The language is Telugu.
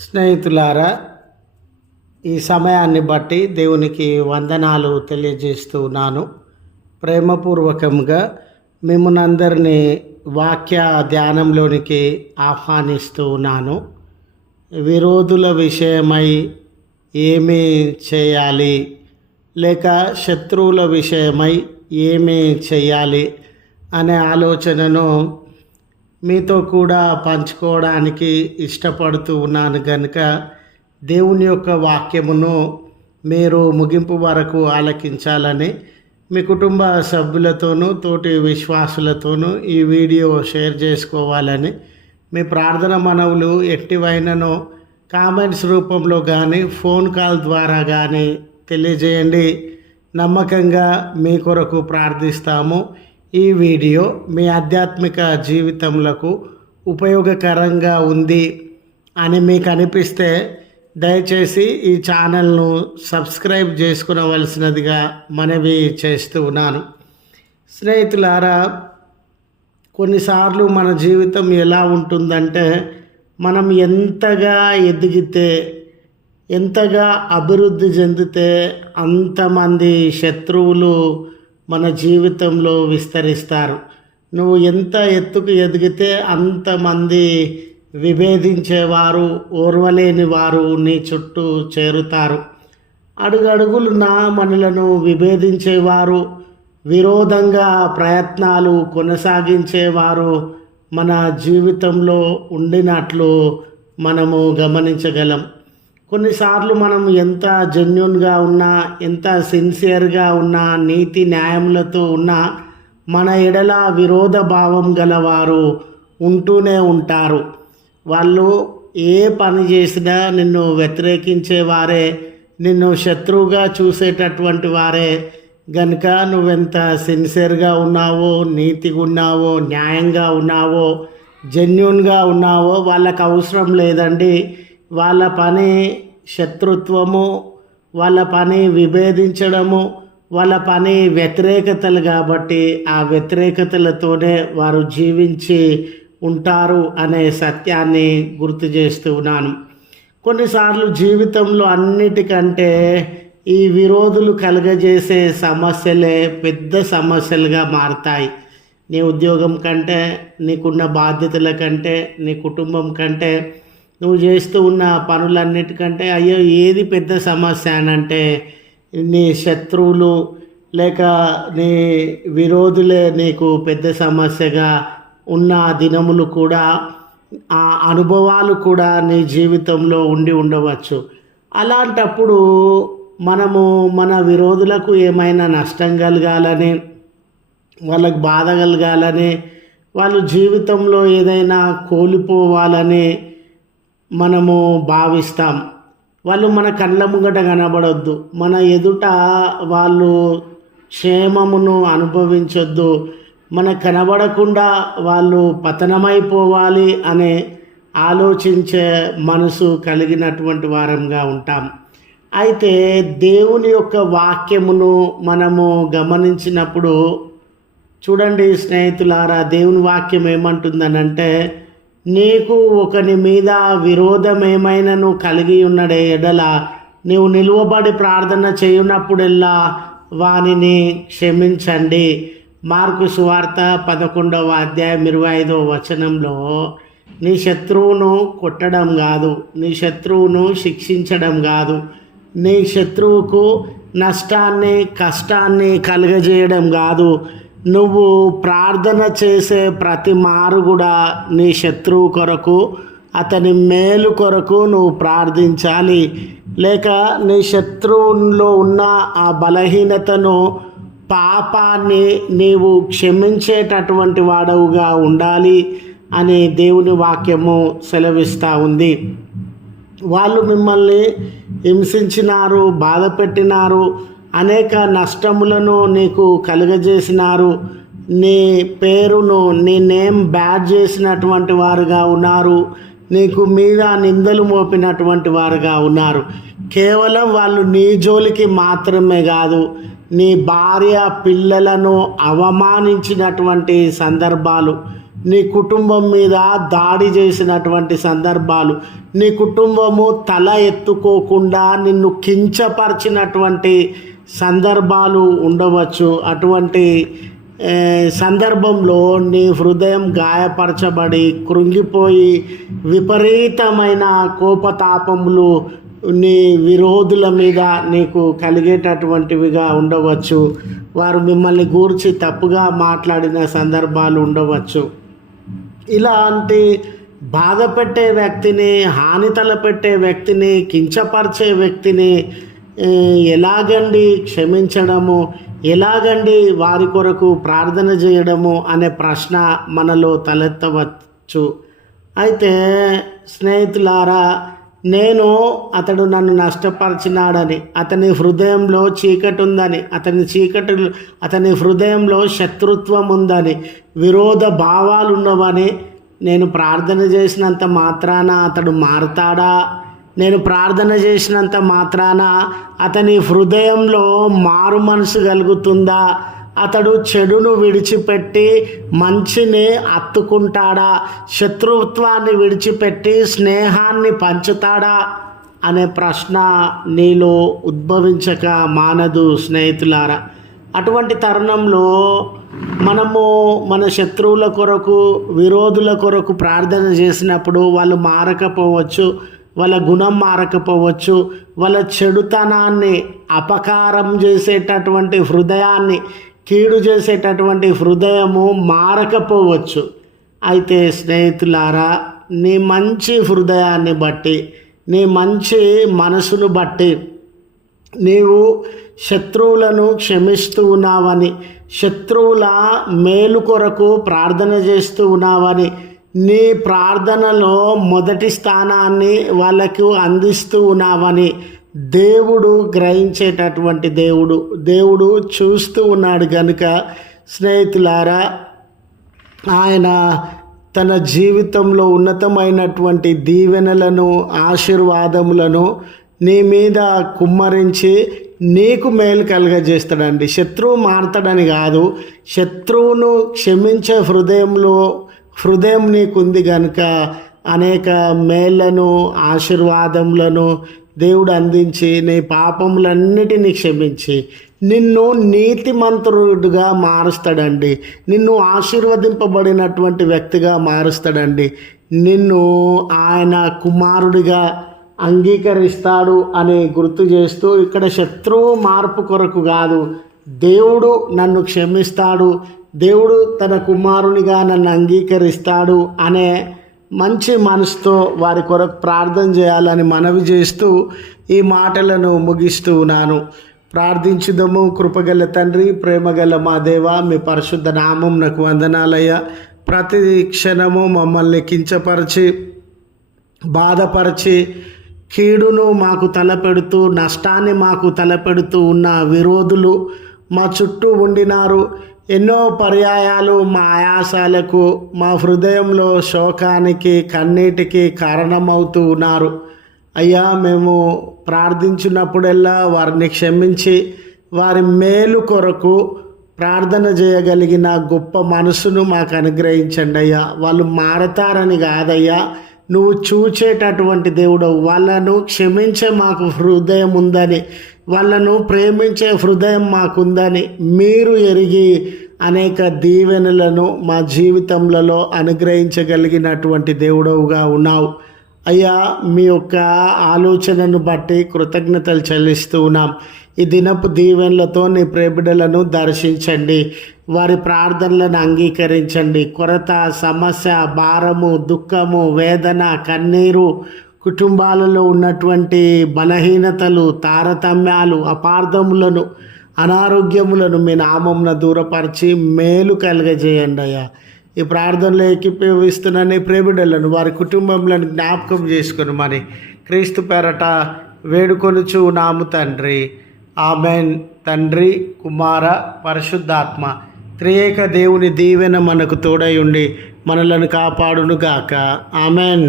స్నేహితులారా, ఈ సమయాన్ని బట్టి దేవునికి వందనాలు తెలియజేస్తున్నాను. ప్రేమపూర్వకంగా మిమ్మల్ని అందరినీ వాక్య ధ్యానంలోనికి ఆహ్వానిస్తూ ఉన్నాను. విరోధుల విషయమై ఏమి చేయాలి, లేక శత్రువుల విషయమై ఏమి చేయాలి అనే ఆలోచనను మీతో కూడా పంచుకోవడానికి ఇష్టపడుతూ ఉన్నాను కనుక దేవుని యొక్క వాక్యమును మీరు ముగింపు వరకు ఆలకించాలని మీ కుటుంబ సభ్యులతోనూ తోటి విశ్వాసులతోనూ ఈ వీడియో షేర్ చేసుకోవాలని మీ ప్రార్థన మనవులు ఎట్టివైనను కామెంట్స్ రూపంలో కానీ ఫోన్ కాల్ ద్వారా కానీ తెలియజేయండి. నమ్మకంగా మీ కొరకు ప్రార్థిస్తాము. ఈ వీడియో మీ ఆధ్యాత్మిక జీవితములకు ఉపయోగకరంగా ఉంది అని మీకు అనిపిస్తే దయచేసి ఈ ఛానల్ను సబ్స్క్రైబ్ చేసుకునవలసినదిగా మనవి చేస్తూ ఉన్నాను. స్నేహితులారా, కొన్నిసార్లు మన జీవితం ఎలా ఉంటుందంటే, మనం ఎంతగా ఎదిగితే, ఎంతగా అభివృద్ధి చెందితే అంతమంది శత్రువులు మన జీవితంలో విస్తరిస్తారు. నువ్వు ఎంత ఎత్తుకు ఎదిగితే అంతమంది విభేదించేవారు, ఓర్వలేని వారు నీ చుట్టూ చేరుతారు. అడుగడుగులున్న మనలను విభేదించేవారు, విరోధంగా ప్రయత్నాలు కొనసాగించేవారు మన జీవితంలో ఉండినట్లు మనము గమనించగలం. కొన్నిసార్లు మనం ఎంత జెన్యూన్గా ఉన్నా, ఎంత సిన్సియర్గా ఉన్నా, నీతి న్యాయములతో ఉన్నా మన ఎడల విరోధ భావం గలవారు ఉంటూనే ఉంటారు. వాళ్ళు ఏ పని చేసినా నిన్ను వ్యతిరేకించేవారే, నిన్ను శత్రువుగా చూసేటటువంటి వారే. గనుక నువ్వెంత సిన్సియర్గా ఉన్నావో, నీతిగా ఉన్నావో, న్యాయంగా ఉన్నావో, జెన్యూన్గా ఉన్నావో వాళ్ళకు అవసరం లేదండి. వాళ్ళ పని శత్రుత్వము, వాళ్ళ పని విభేదించడము, వాళ్ళ పని వ్యతిరేకతలు. కాబట్టి ఆ వ్యతిరేకతలతోనే వారు జీవించి ఉంటారు అనే సత్యాన్ని గుర్తు చేస్తూ ఉన్నాను. కొన్నిసార్లు జీవితంలో అన్నిటికంటే ఈ విరోధులు కలుగజేసే సమస్యలే పెద్ద సమస్యలుగా మారతాయి. నీ ఉద్యోగం కంటే, నీకున్న బాధ్యతల కంటే, నీ కుటుంబం కంటే, నువ్వు చేస్తూ ఉన్న పనులన్నిటికంటే అయ్యో ఏది పెద్ద సమస్య అనంటే నీ శత్రువులు లేక నీ విరోధులే నీకు పెద్ద సమస్యగా ఉన్న దినములు కూడా, ఆ అనుభవాలు కూడా నీ జీవితంలో ఉండి ఉండవచ్చు. అలాంటప్పుడు మనము మన విరోధులకు ఏమైనా నష్టం కలగాలని, వాళ్ళకు బాధ కలగాలని, వాళ్ళు జీవితంలో ఏదైనా కోల్పోవాలని మనము భావిస్తాం. వాళ్ళు మన కళ్ళ ముంగట కనబడొద్దు, మన ఎదుట వాళ్ళు క్షేమమును అనుభవించొద్దు, మన కనబడకుండా వాళ్ళు పతనమైపోవాలి అనే ఆలోచించే మనసు కలిగినటువంటి వారంగా ఉంటాం. అయితే దేవుని యొక్క వాక్యమును మనము గమనించినప్పుడు చూడండి స్నేహితులారా, దేవుని వాక్యం ఏమంటుందనంటే, నీకు ఒకని మీద విరోధం ఏమైనా నువ్వు కలిగి ఉన్నడే ఎడల నీవు నిలువబడి ప్రార్థన చేయునప్పుడెల్లా వానిని క్షమించండి. మార్కు సువార్త 11వ అధ్యాయం 25వ వచనంలో నీ శత్రువును కొట్టడం కాదు, నీ శత్రువును శిక్షించడం కాదు, నీ శత్రువుకు నష్టాన్ని కష్టాన్ని కలుగజేయడం కాదు, నువ్వు ప్రార్థన చేసే ప్రతి మారు కూడా నీ శత్రువు కొరకు, అతని మేలు కొరకు నువ్వు ప్రార్థించాలి. లేక నీ శత్రువులో ఉన్న ఆ బలహీనతను, పాపాన్ని నీవు క్షమించేటటువంటి వాడవుగా ఉండాలి అని దేవుని వాక్యము సెలవిస్తూ ఉంది. వాళ్ళు మిమ్మల్ని హింసించినారు, బాధ పెట్టినారు, అనేక నష్టములను నీకు కలుగజేసినారు, నీ పేరును, నీ నేమ్ బ్యాడ్ చేసినటువంటి వారుగా ఉన్నారు, నీకు మీద నిందలు మోపినటువంటి వారుగా ఉన్నారు. కేవలం వాళ్ళు నీ జోలికి మాత్రమే కాదు, నీ భార్య పిల్లలను అవమానించినటువంటి సందర్భాలు, నీ కుటుంబం మీద దాడి చేసినటువంటి సందర్భాలు, నీ కుటుంబము తల ఎత్తుకోకుండా నిన్ను కించపరిచినటువంటి సందర్భాలు ఉండవచ్చు. అటువంటి సందర్భంలో నీ హృదయం గాయపరచబడి కృంగిపోయి విపరీతమైన కోపతాపములు నీ విరోధుల మీద నీకు కలిగేటటువంటివిగా ఉండవచ్చు. వారు మిమ్మల్ని గూర్చి తప్పుగా మాట్లాడిన సందర్భాలు ఉండవచ్చు. ఇలాంటి బాధ పెట్టే వ్యక్తిని, హాని తలపెట్టే వ్యక్తిని, కించపరిచే వ్యక్తిని ఎలాగండి క్షమించడము, ఎలాగండి వారి కొరకు ప్రార్థన చేయడము అనే ప్రశ్న మనలో తలెత్తవచ్చు. అయితే స్నేహితులారా, నేను అతడు నన్ను నష్టపరిచినాడని, అతని హృదయంలో చీకటి ఉందని, అతని హృదయంలో శత్రుత్వం ఉందని, విరోధ భావాలు ఉన్నవని నేను ప్రార్థన చేసినంత మాత్రాన అతడు మారతాడా? నేను ప్రార్థన చేసినంత మాత్రాన అతని హృదయంలో మారు మనసు కలుగుతుందా? అతడు చెడును విడిచిపెట్టి మంచిని హత్తుకుంటాడా? శత్రుత్వాన్ని విడిచిపెట్టి స్నేహాన్ని పంచుతాడా అనే ప్రశ్న నీలో ఉద్భవించక మానదు స్నేహితులారా. అటువంటి తరుణంలో మనము మన శత్రువుల కొరకు, విరోధుల కొరకు ప్రార్థన చేసినప్పుడు వాళ్ళు మారకపోవచ్చు, వాళ్ళ గుణం మారకపోవచ్చు, వాళ్ళ చెడుతనాన్ని, అపకారం చేసేటటువంటి హృదయాన్ని, కీడు చేసేటటువంటి హృదయము మారకపోవచ్చు. అయితే స్నేహితులారా, నీ మంచి హృదయాన్ని బట్టి, నీ మంచి మనసును బట్టి నీవు శత్రువులను క్షమిస్తూ ఉన్నావని, శత్రువుల మేలు కొరకు ప్రార్థన చేస్తూ ఉన్నావని, నీ ప్రార్థనలో మొదటి స్థానాన్ని వాళ్ళకు అందిస్తూ ఉన్నావని దేవుడు గ్రహించేటటువంటి దేవుడు చూస్తూ ఉన్నాడు కనుక స్నేహితులారా, ఆయన తన జీవితంలో ఉన్నతమైనటువంటి దీవెనలను, ఆశీర్వాదములను నీ మీద కుమ్మరించి నీకు మేలు కలుగజేస్తాడండి. శత్రువు మారతాడని కాదు, శత్రువును క్షమించే హృదయం నీకుంది కనుక అనేక మేళ్లను, ఆశీర్వాదములను దేవుడు అందించి నీ పాపములన్నిటినీ క్షమించి నిన్ను నీతిమంతుడుగా మారుస్తాడండి. నిన్ను ఆశీర్వదింపబడినటువంటి వ్యక్తిగా మారుస్తాడండి. నిన్ను ఆయన కుమారుడిగా అంగీకరిస్తాడు అని గుర్తు చేస్తూ, ఇక్కడ శత్రువు మార్పు కొరకు కాదు, దేవుడు నన్ను క్షమిస్తాడు, దేవుడు తన కుమారునిగా నన్ను అంగీకరిస్తాడు అనే మంచి మనసుతో వారి కొరకు ప్రార్థన చేయాలని మనవి చేస్తూ ఈ మాటలను ముగిస్తూ ఉన్నాను. ప్రార్థించుదము. కృపగల తండ్రి, ప్రేమగల మా దేవ, మీ పరిశుద్ధ నామం నాకు వందనాలయ్యా. ప్రతి క్షణము మమ్మల్ని కించపరిచి, బాధపరిచి, కీడును మాకు తలపెడుతూ, నష్టాన్ని మాకు తలపెడుతూ ఉన్న విరోధులు మా చుట్టూ ఉండినారు. ఎన్నో పర్యాయాలు మా ఆయాసాలకు, మా హృదయంలో శోకానికి, కన్నీటికి కారణమవుతూ ఉన్నారు. అయ్యా, మేము ప్రార్థించినప్పుడల్లా వారిని క్షమించి వారి మేలు కొరకు ప్రార్థన చేయగలిగిన గొప్ప మనసును మాకు అనుగ్రహించండి అయ్యా. వాళ్ళు మారతారని కాదయ్యా, నువ్వు చూచేటటువంటి దేవుడు. వాళ్ళను క్షమించే మాకు హృదయం ఉందని, వాళ్ళను ప్రేమించే హృదయం మాకుందని మీరు ఎరిగి అనేక దీవెనలను మా జీవితంలో అనుగ్రహించగలిగినటువంటి దేవుడవుగా ఉన్నావు అయ్యా. మీ యొక్క ఆలోచనను బట్టి కృతజ్ఞతలు చెల్లిస్తూ ఉన్నాం. ఈ దినపు దీవెనలతో నీ ప్రేమిడలను దర్శించండి, వారి ప్రార్థనలను అంగీకరించండి. కొరత, సమస్య, భారము, దుఃఖము, వేదన, కన్నీరు, కుటుంబాలలో ఉన్నటువంటి బలహీనతలు, తారతమ్యాలు, అపార్థములను, అనారోగ్యములను మీ నామమున దూరపరిచి మేలు కలుగజేయండి అయ్యా. ఈ ప్రార్థనలో ఏకీభవిస్తున్న నీ ప్రేమిడలను, వారి కుటుంబంలను జ్ఞాపకం చేసుకుని మరి క్రీస్తు పేరట వేడుకొనుచు నాము తండ్రి. ఆమెన్. తండ్రి, కుమార, పరిశుద్ధాత్మ త్రియేక దేవుని దీవెన మనకు తోడై ఉండి మనలను కాపాడును గాక. ఆమెన్.